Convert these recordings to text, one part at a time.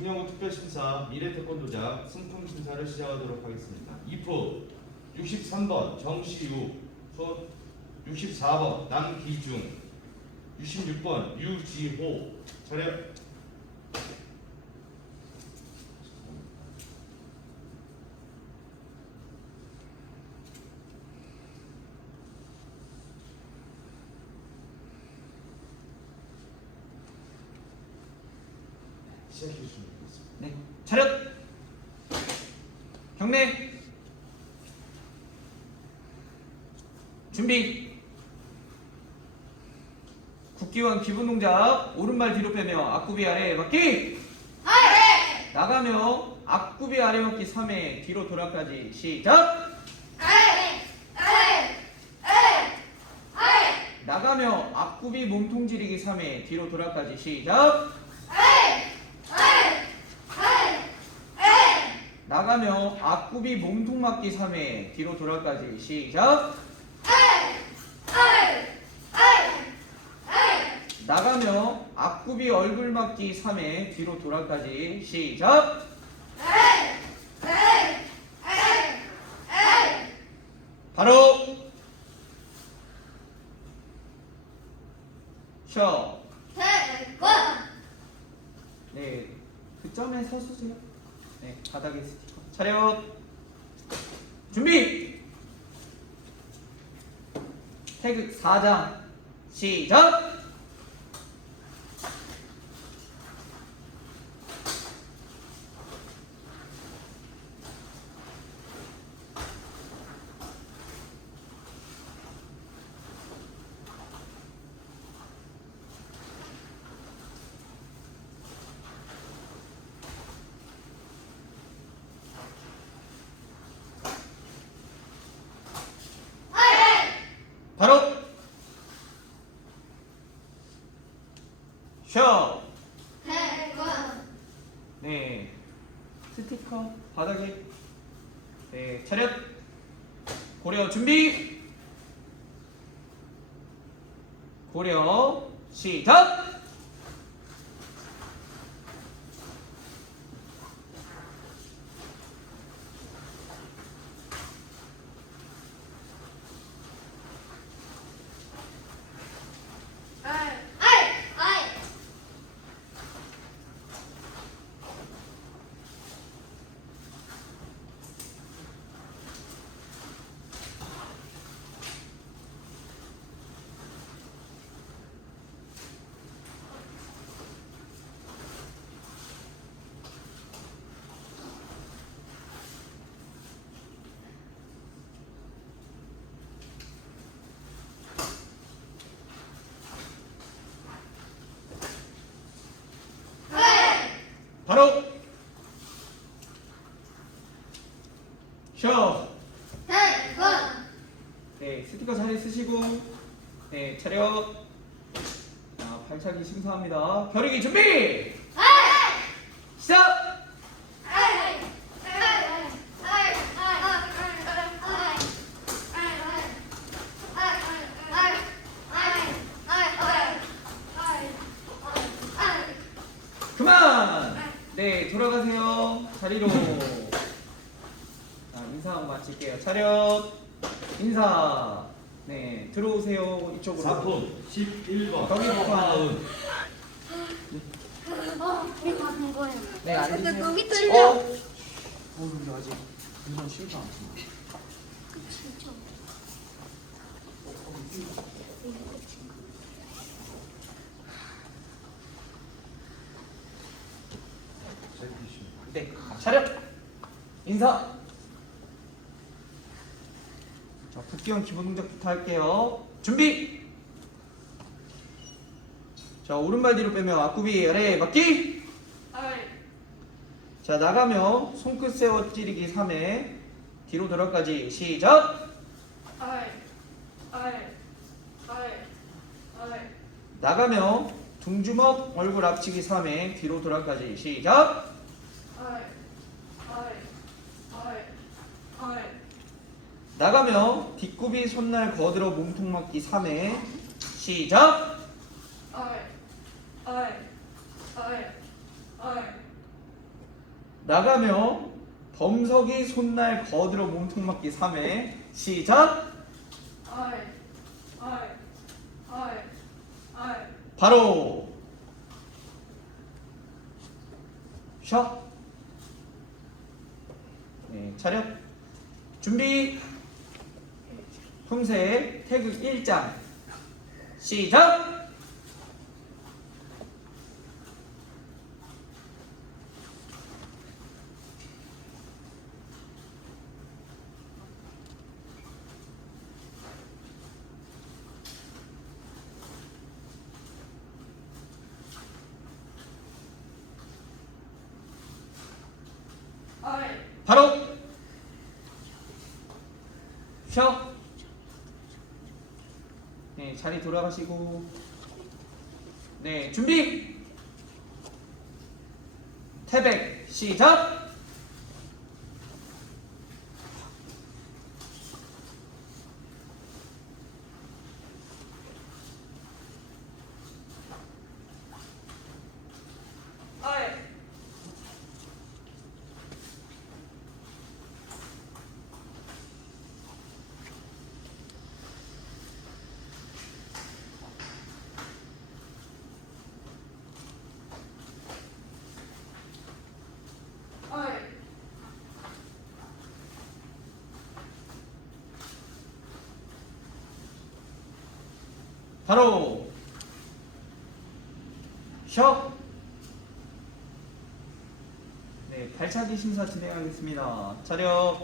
중형호 특별심사 미래태권도자 승품 심사를 시작하도록 하겠습니다. 2프 63번 정시우 손 64번 남기중 66번 유지호 차렷 시작해 주시면 되겠습니다. 네. 차렷. 경례. 준비. 국기원 기본 동작 오른발 뒤로 빼며 앞구비 아래 맞기. 나가며 앞구비 아래 맞기 3회 뒤로 돌아까지 시작. 나가며 앞구비 몸통 지르기 3회 뒤로 돌아까지 시작. 나가며 앞구비 몸통 맞기 3회 뒤로 돌아까지 시작. 나가며 앞구비 얼굴 맞기 3회 뒤로 돌아까지 시작. 바로 쉬어. 네, 그 점에 서주세요. 네, 바닥에 스티커. 차렷. 준비. 태극 4장 시작. 바로 쉬어. 네, 스티커 바닥에. 네, 차렷. 고려 준비. 고려 시작. 바로 쉬어. 네, 스티커 잘 쓰 시고, 네, 차렷. 자, 발차기 심사합니다. 겨루기 준비! 시작! 그만! 네, 돌아가세요. 자리로. 자, 인사 한번 마칠게요. 차렷. 인사. 네, 들어오세요. 이쪽으로. 4품 11번 거기부터. 하은 우리 가는 거예요. 네, 앉으세요. 여기 어? 들려. 어, 근데 아직 운전 실수 안 했어. 진짜. 네, 차렷. 인사. 자, 국기원 기본 동작부터 할게요. 준비. 자, 오른발 뒤로 빼면 앞구비 아래 맞기. 자, 나가며 손끝 세워 찌르기 3회 뒤로 돌아까지 시작. 나가며 둥주먹 얼굴 앞치기 3회 뒤로 돌아까지 시작. 나가며 뒷굽이 손날 거들어 몸통 맞기 3회. 시작. 나가며 범석이 손날 거들어 몸통 맞기 3회. 시작! 바로! 쉬어 네, 차렷. 준비 품새 태극 1장. 시작! 바로 쉬어 네 자리 돌아가시고. 네 준비. 태백 시작 아이 아이 바로 쉬어 네 발차기 심사 진행하겠습니다. 차렷.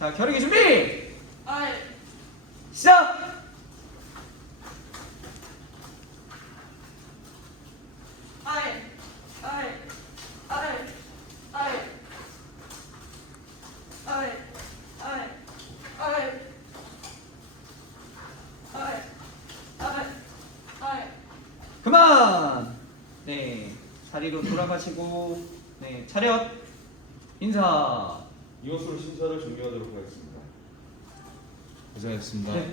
자 겨루기 준비! 아이. 시작 자리로 돌아가시고 네 차렷 인사 이것으로 심사를 종료하도록 하겠습니다. 고생하셨습니다. 네.